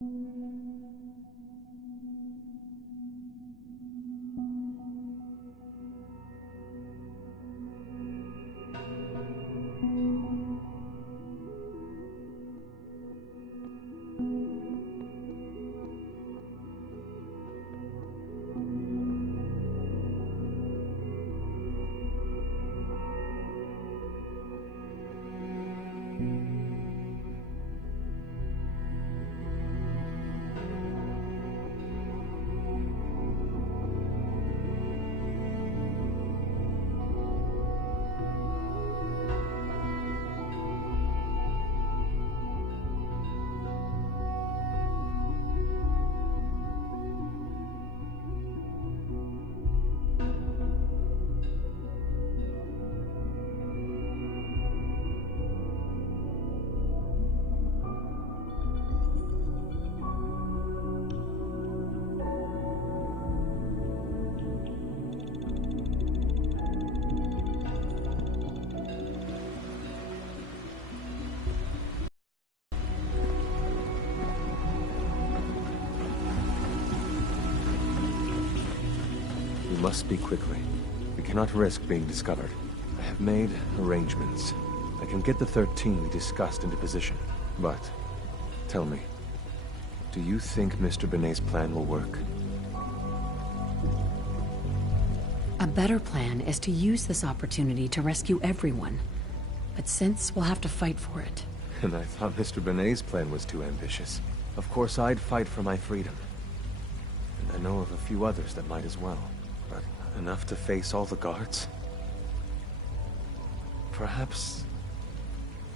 We must speak quickly. We cannot risk being discovered. I have made arrangements. I can get the 13 we discussed into position. But, tell me, do you think Mr. Benet's plan will work? A better plan is to use this opportunity to rescue everyone. But since we'll have to fight for it. And I thought Mr. Benet's plan was too ambitious. Of course I'd fight for my freedom. And I know of a few others that might as well. But enough to face all the guards? Perhaps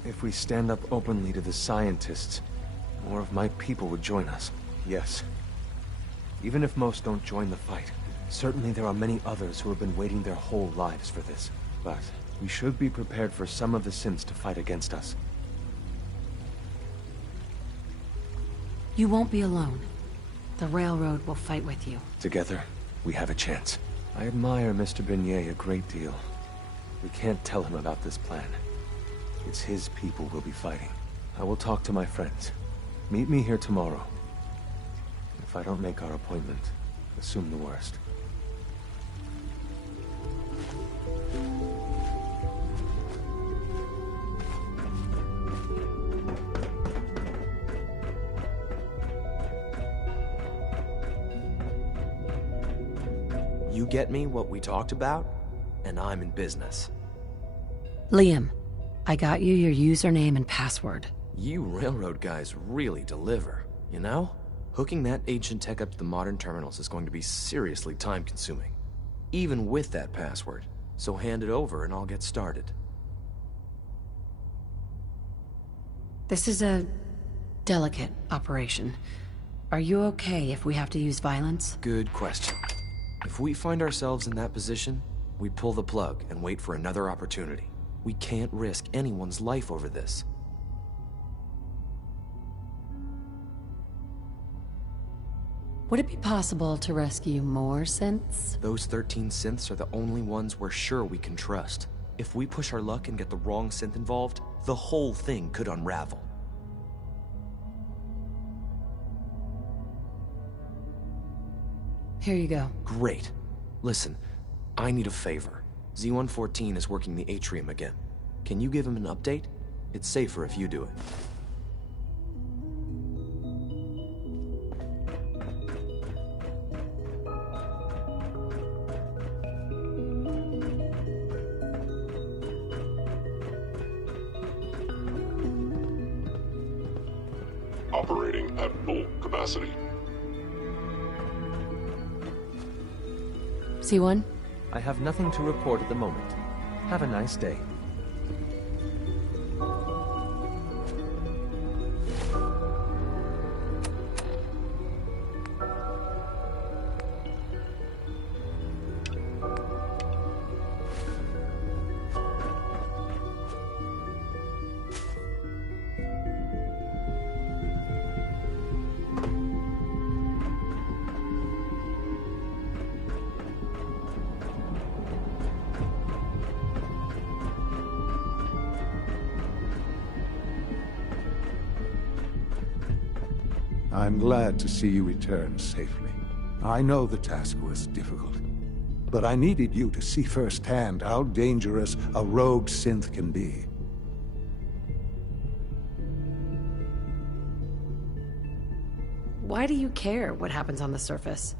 if we stand up openly to the scientists, more of my people would join us. Yes. Even if most don't join the fight, certainly there are many others who have been waiting their whole lives for this. But we should be prepared for some of the synths to fight against us. You won't be alone. The railroad will fight with you. Together, we have a chance. I admire Mr. Benet a great deal. We can't tell him about this plan. It's his people we'll be fighting. I will talk to my friends. Meet me here tomorrow. If I don't make our appointment, assume the worst. You get me what we talked about, and I'm in business. Liam, I got you your username and password. You railroad guys really deliver, you know? Hooking that ancient tech up to the modern terminals is going to be seriously time-consuming, even with that password. So hand it over and I'll get started. This is a delicate operation. Are you okay if we have to use violence? Good question. If we find ourselves in that position, we pull the plug and wait for another opportunity. We can't risk anyone's life over this. Would it be possible to rescue more synths? Those 13 synths are the only ones we're sure we can trust. If we push our luck and get the wrong synth involved, the whole thing could unravel. Here you go. Great. Listen, I need a favor. Z-114 is working the atrium again. Can you give him an update? It's safer if you do it. Operating at full capacity. C1? I have nothing to report at the moment. Have a nice day. I'm glad to see you return safely. I know the task was difficult, but I needed you to see firsthand how dangerous a rogue synth can be. Why do you care what happens on the surface?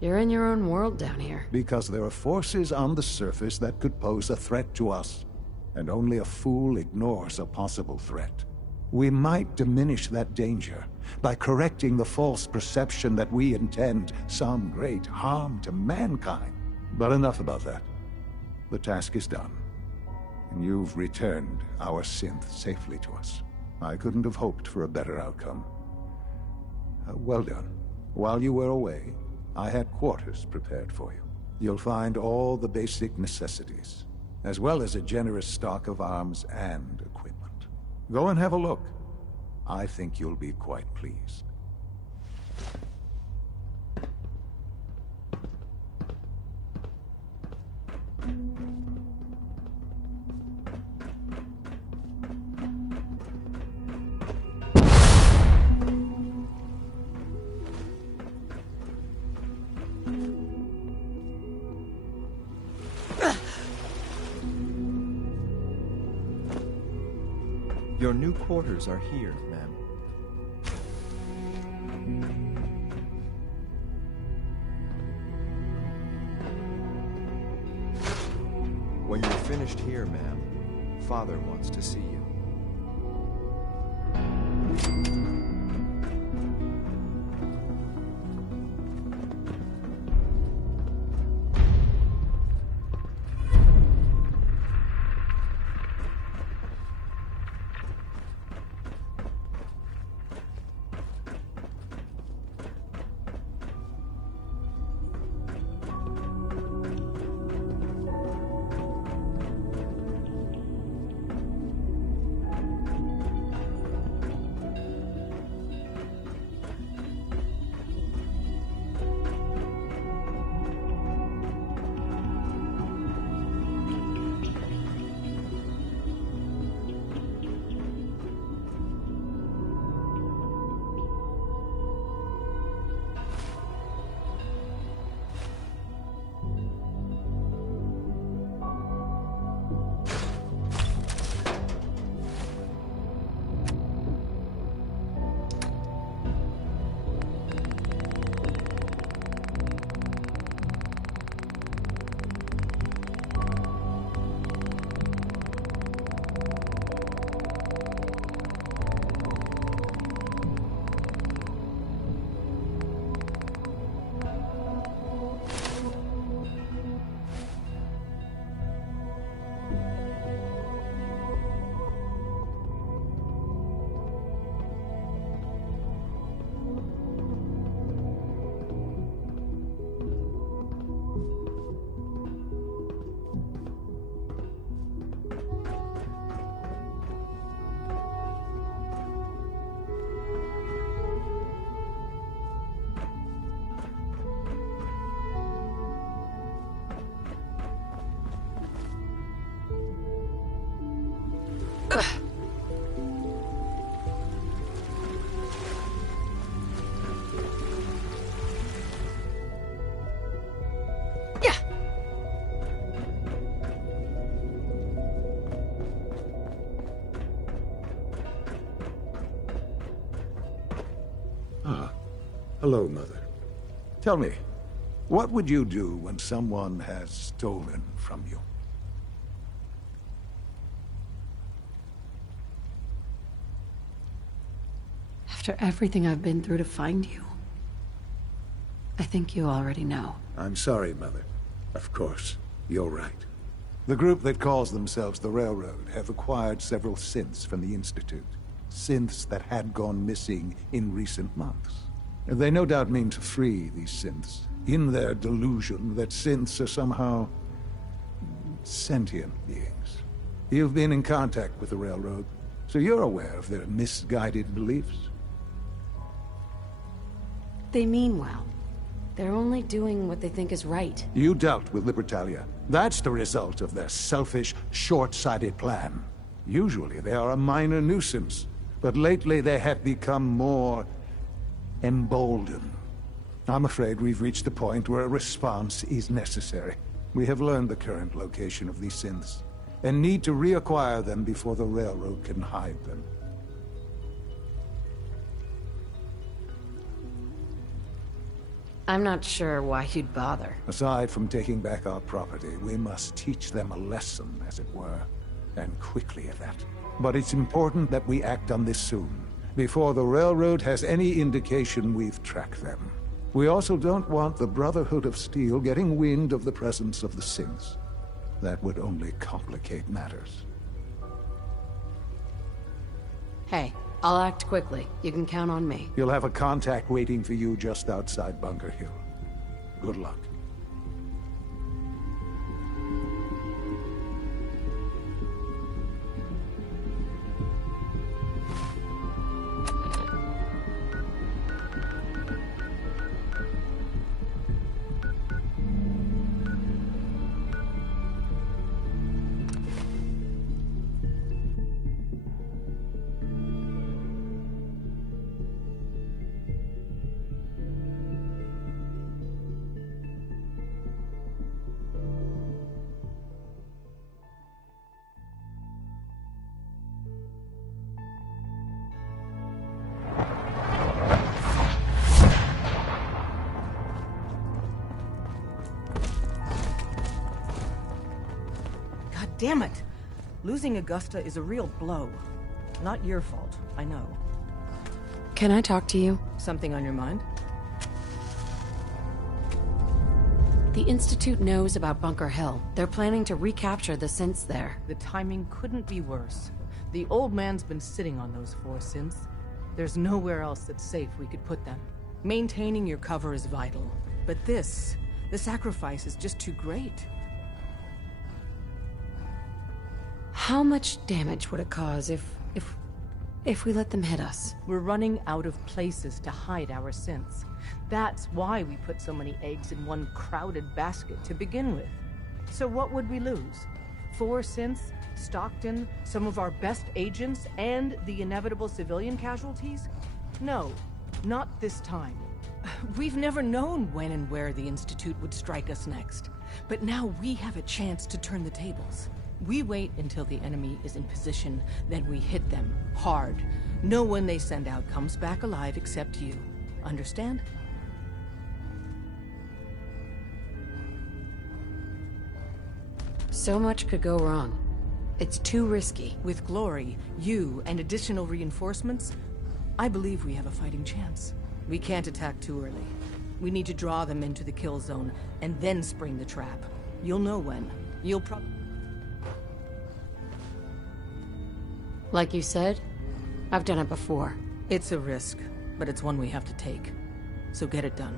You're in your own world down here. Because there are forces on the surface that could pose a threat to us, and only a fool ignores a possible threat. We might diminish that danger by correcting the false perception that we intend some great harm to mankind. But enough about that. The task is done, and you've returned our synth safely to us. I couldn't have hoped for a better outcome. Well done. While you were away, I had quarters prepared for you. You'll find all the basic necessities, as well as a generous stock of arms and equipment. Go and have a look. I think you'll be quite pleased. Your new quarters are here, ma'am. When you're finished here, ma'am, Father wants to see you. Hello, Mother. Tell me, what would you do when someone has stolen from you? After everything I've been through to find you, I think you already know. I'm sorry, Mother. Of course, you're right. The group that calls themselves the Railroad have acquired several synths from the Institute. Synths that had gone missing in recent months. They no doubt mean to free these synths, in their delusion that synths are somehow sentient beings. You've been in contact with the Railroad, so you're aware of their misguided beliefs. They mean well. They're only doing what they think is right. You dealt with Libertalia. That's the result of their selfish, short-sighted plan. Usually they are a minor nuisance, but lately they have become more embolden. I'm afraid we've reached the point where a response is necessary. We have learned the current location of these synths, and need to reacquire them before the Railroad can hide them. I'm not sure why you'd bother. Aside from taking back our property, we must teach them a lesson, as it were. And quickly at that. But it's important that we act on this soon, before the Railroad has any indication we've tracked them. We also don't want the Brotherhood of Steel getting wind of the presence of the synths. That would only complicate matters. Hey, I'll act quickly. You can count on me. You'll have a contact waiting for you just outside Bunker Hill. Good luck. Damn it! Losing Augusta is a real blow. Not your fault, I know. Can I talk to you? Something on your mind? The Institute knows about Bunker Hill. They're planning to recapture the synths there. The timing couldn't be worse. The old man's been sitting on those 4 synths. There's nowhere else that's safe we could put them. Maintaining your cover is vital. But the sacrifice is just too great. How much damage would it cause if we let them hit us? We're running out of places to hide our synths. That's why we put so many eggs in one crowded basket to begin with. So what would we lose? 4 synths, Stockton, some of our best agents, and the inevitable civilian casualties? No, not this time. We've never known when and where the Institute would strike us next. But now we have a chance to turn the tables. We wait until the enemy is in position, then we hit them hard. No one they send out comes back alive except you. Understand? So much could go wrong. It's too risky. With Glory, you, and additional reinforcements, I believe we have a fighting chance. We can't attack too early. We need to draw them into the kill zone, and then spring the trap. You'll know when. You'll probably... Like you said, I've done it before. It's a risk, but it's one we have to take. So get it done.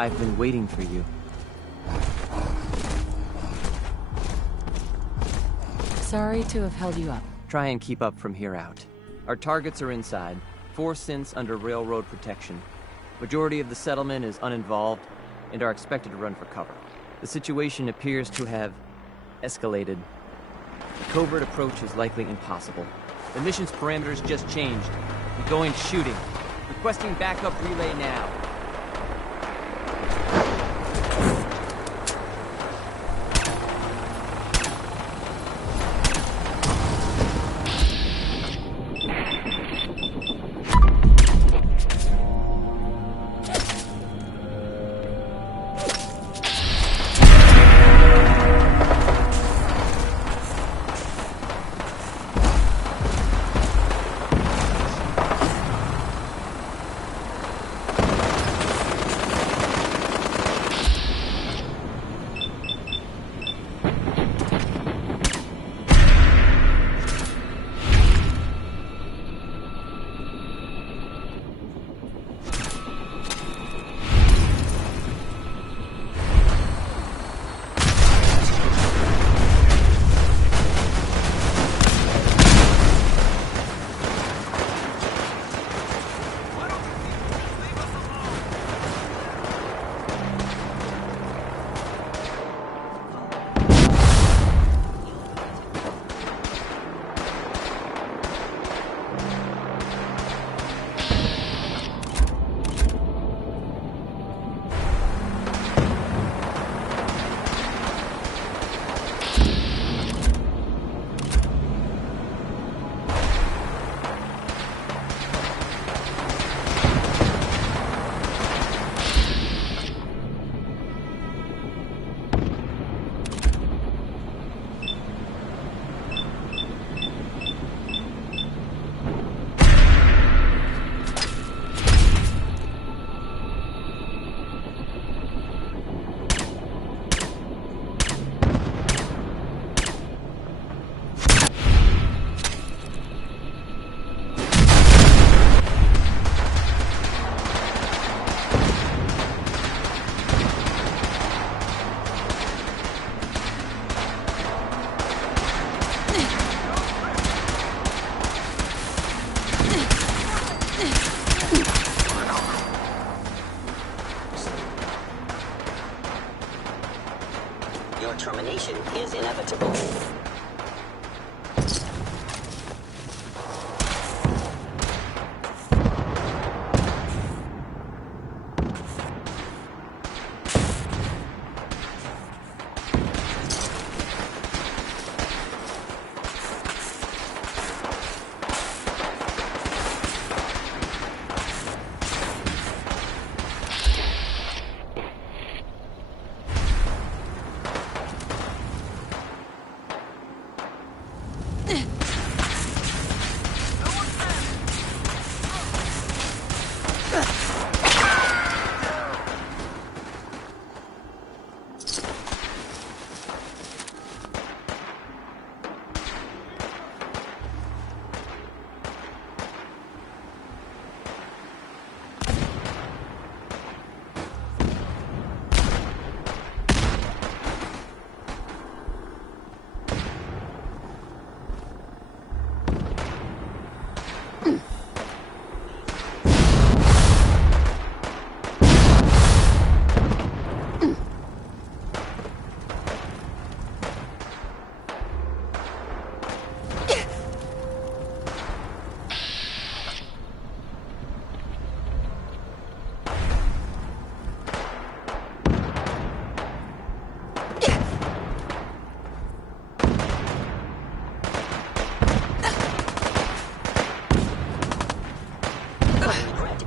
I've been waiting for you. Sorry to have held you up. Try and keep up from here out. Our targets are inside, 4 synths under railroad protection. Majority of the settlement is uninvolved and are expected to run for cover. The situation appears to have escalated. A covert approach is likely impossible. The mission's parameters just changed. We're going shooting. Requesting backup relay now. Your termination is inevitable.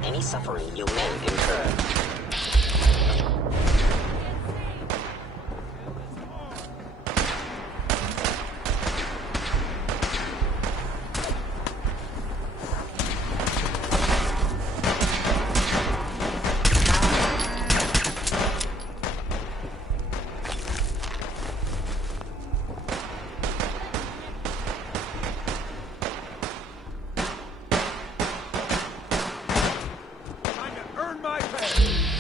Any suffering you may incur. Earn my pay!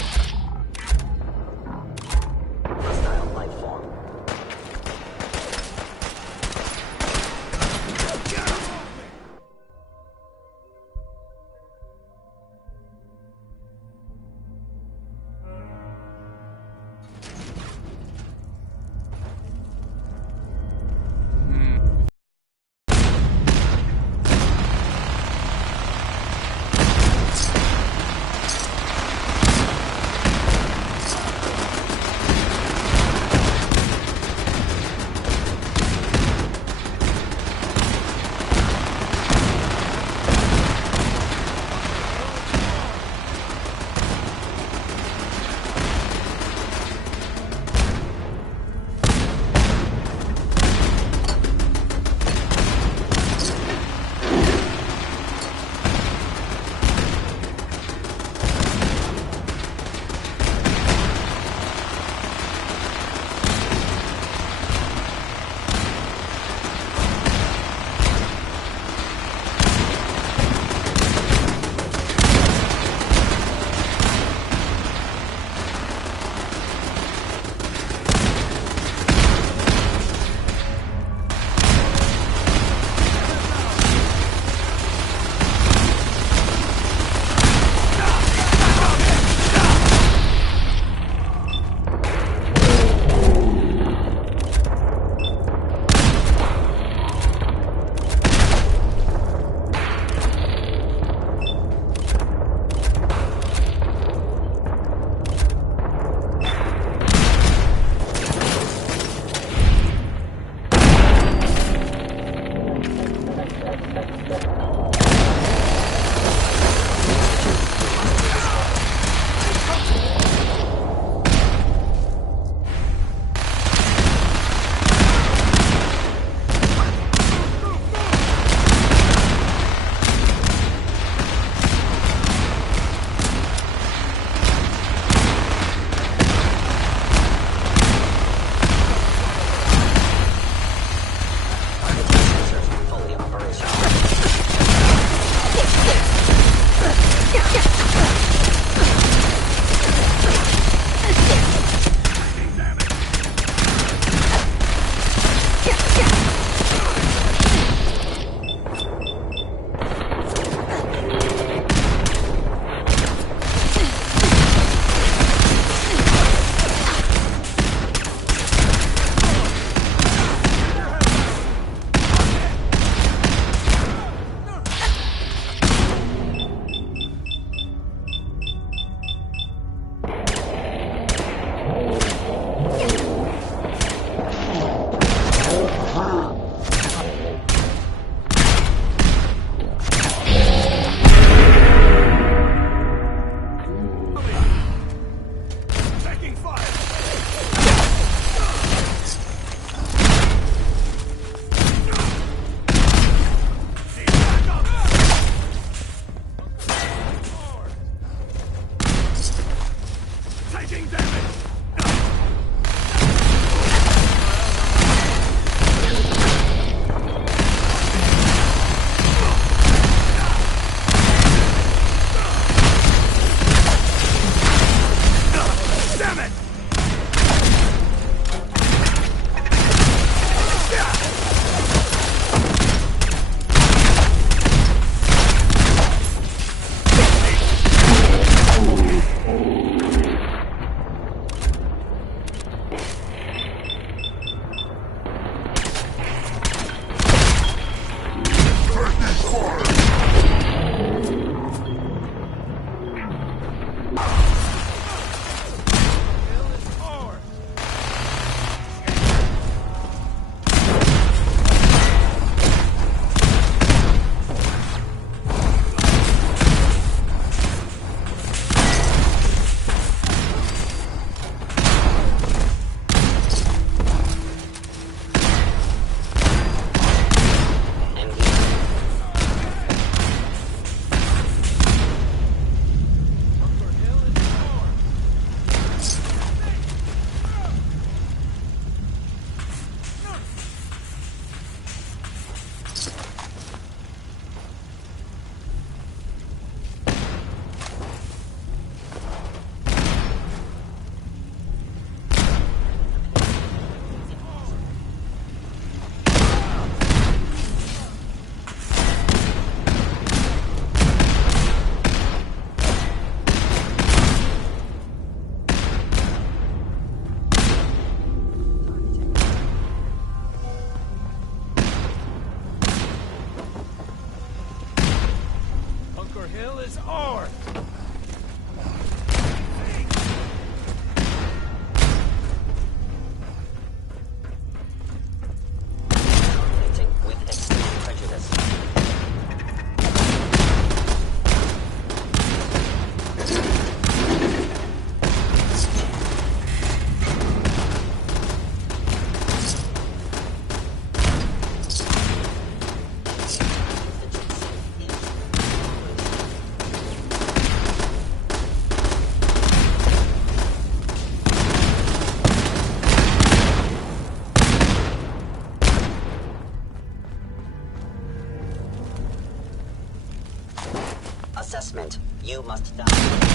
Assessment. You must die.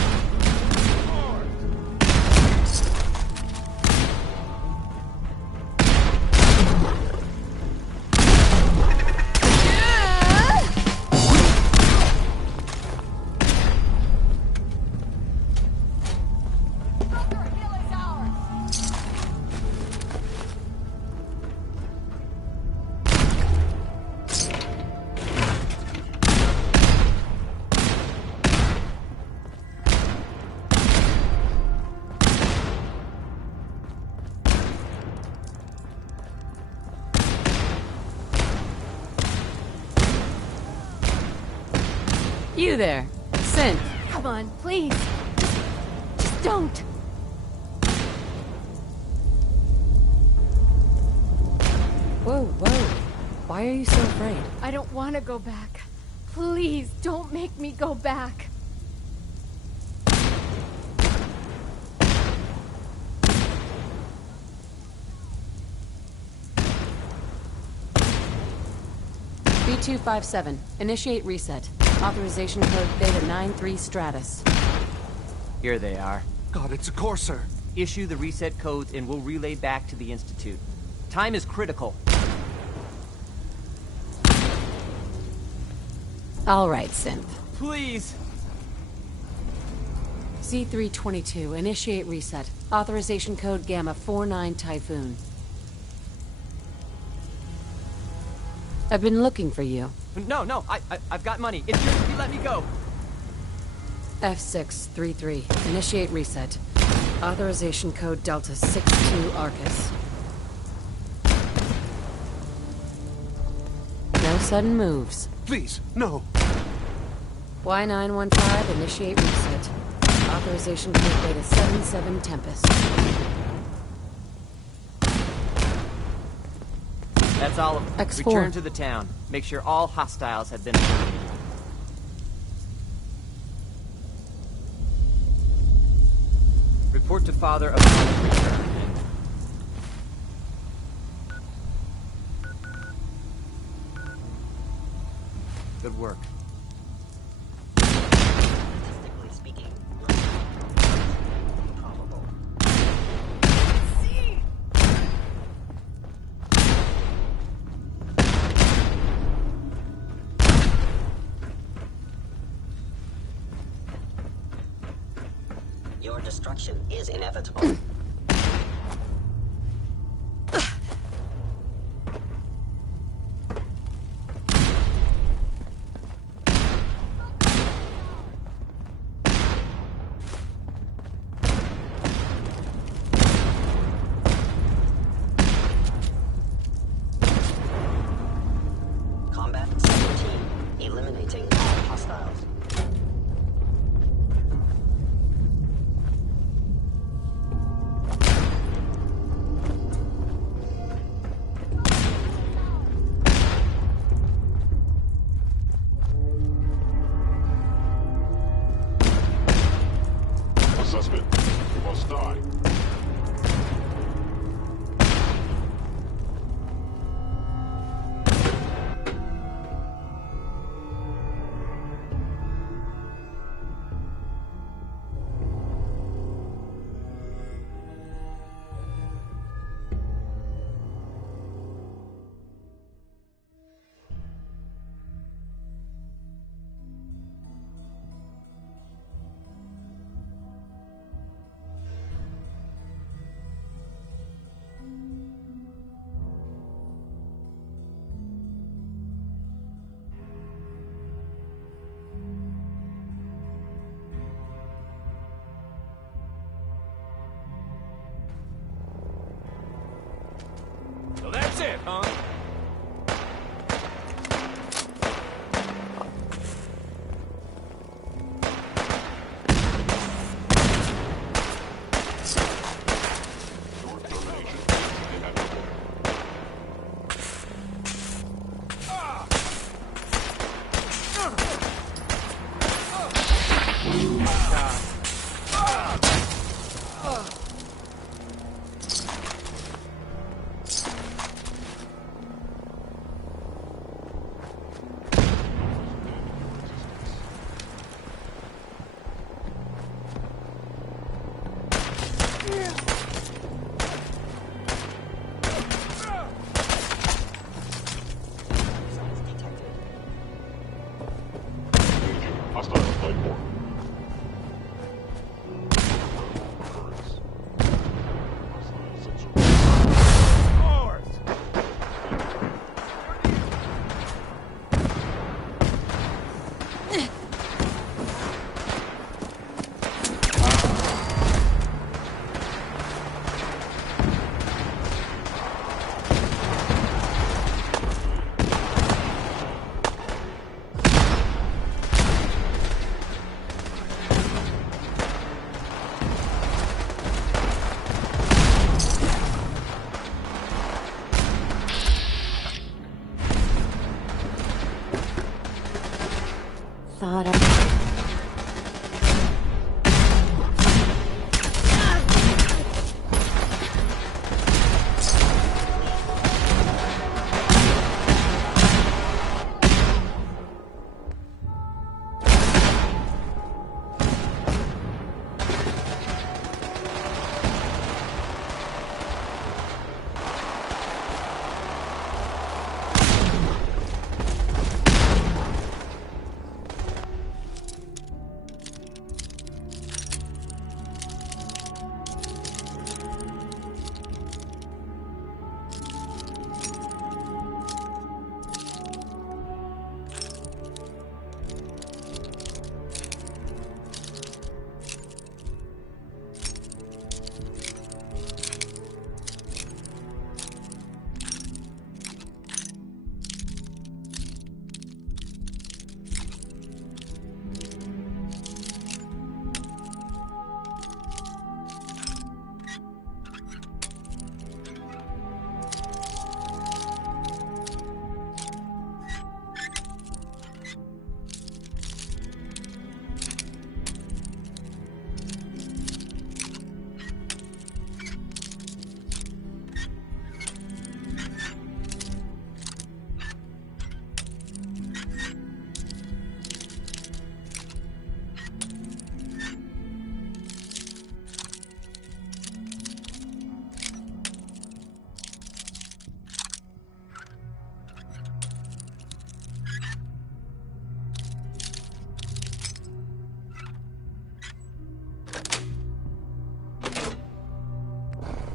You there, Sin. Come on, please. Just don't. Whoa, whoa. Why are you so afraid? I don't want to go back. Please, don't make me go back. B257, initiate reset. Authorization code Theta 93 Stratus. Here they are. God, it's a Courser. Issue the reset codes and we'll relay back to the Institute. Time is critical. All right, Synth. Please! C322, initiate reset. Authorization code Gamma 49 Typhoon. I've been looking for you. No, I've got money. It's yours if you let me go. F633, initiate reset. Authorization code Delta 62 Arcus. No sudden moves. Please, no. Y915, initiate reset. Authorization code Beta 77 Tempest. That's all of them. X4. Return to the town. Make sure all hostiles have been eliminated. Report to Father upon return. Good work. Statistically speaking, improbable. Your destruction is inevitable. Combat 17, eliminating all hostiles. Assessment. You must die. So that's it, huh? Your termination is inevitable. Sounds detected. Hostile flight form. Occurrence. Hostile sensor.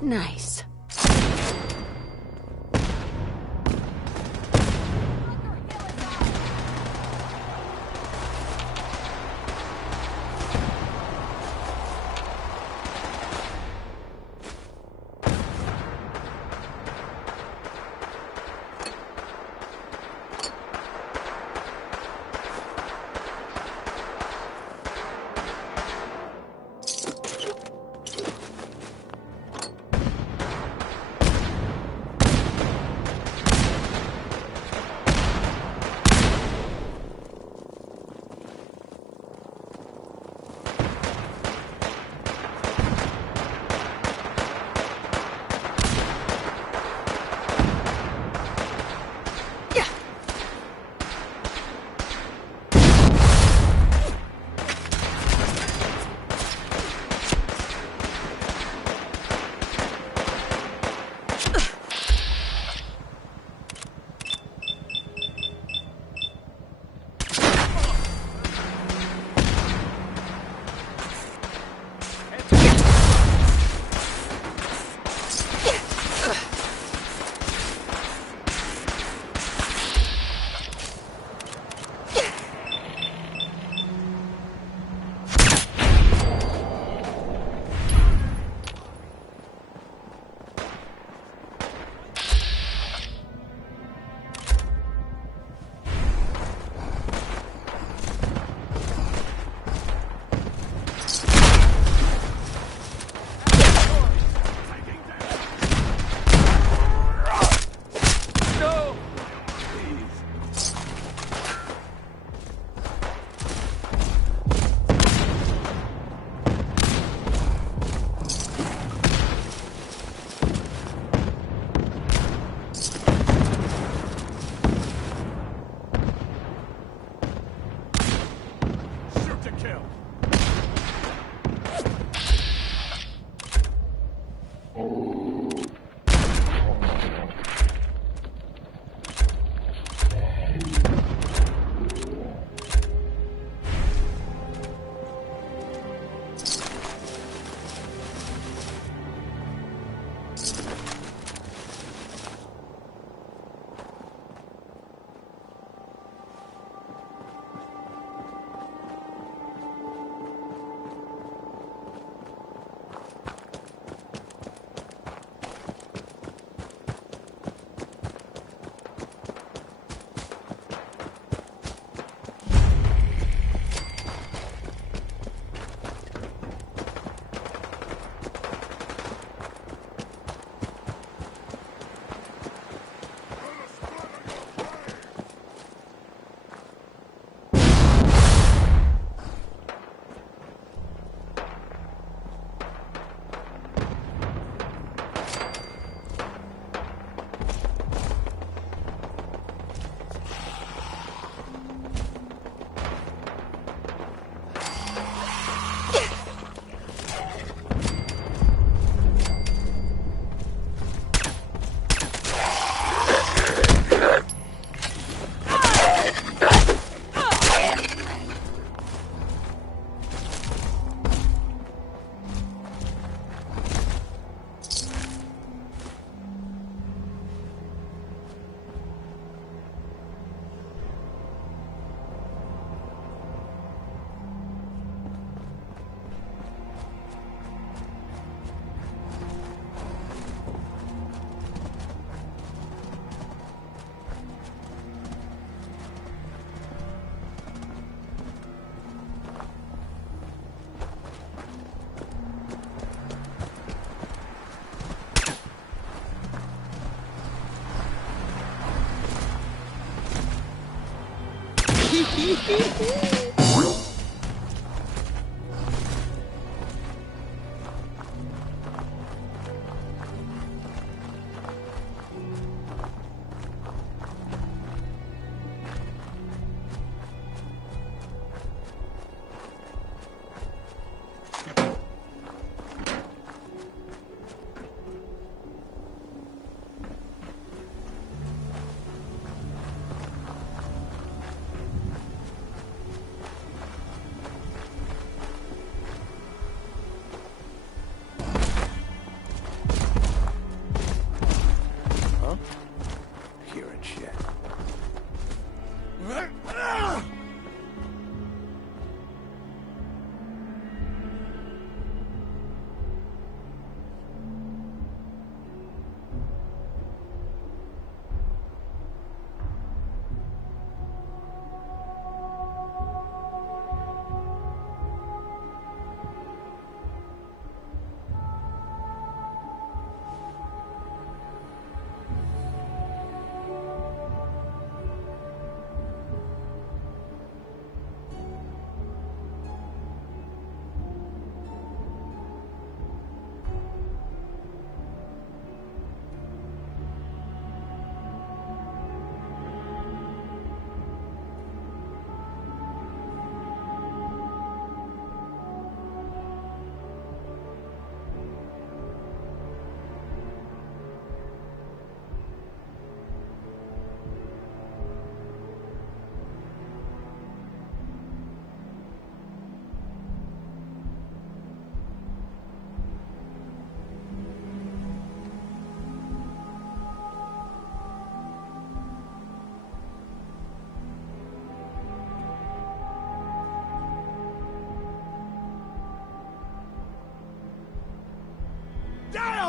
Nice.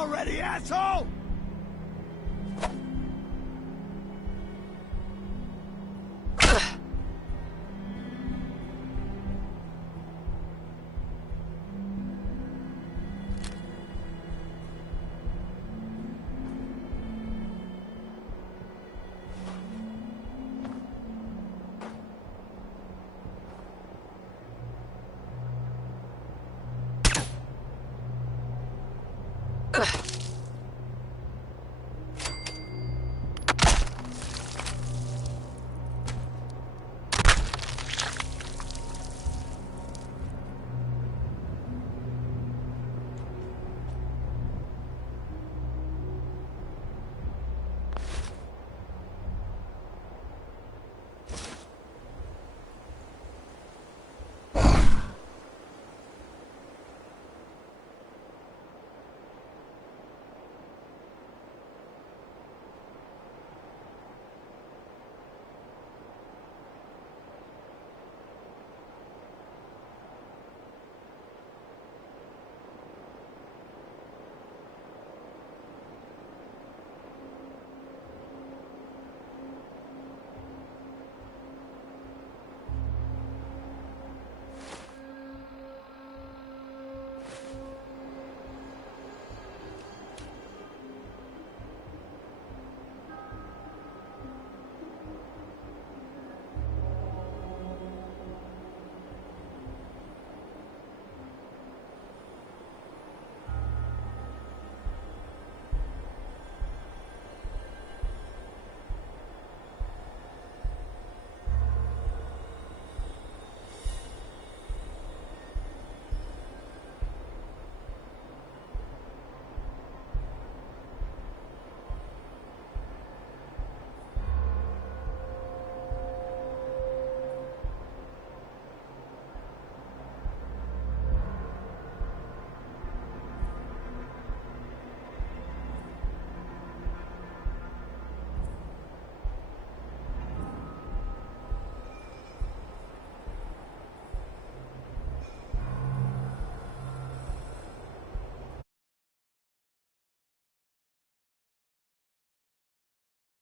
already, asshole! Ugh.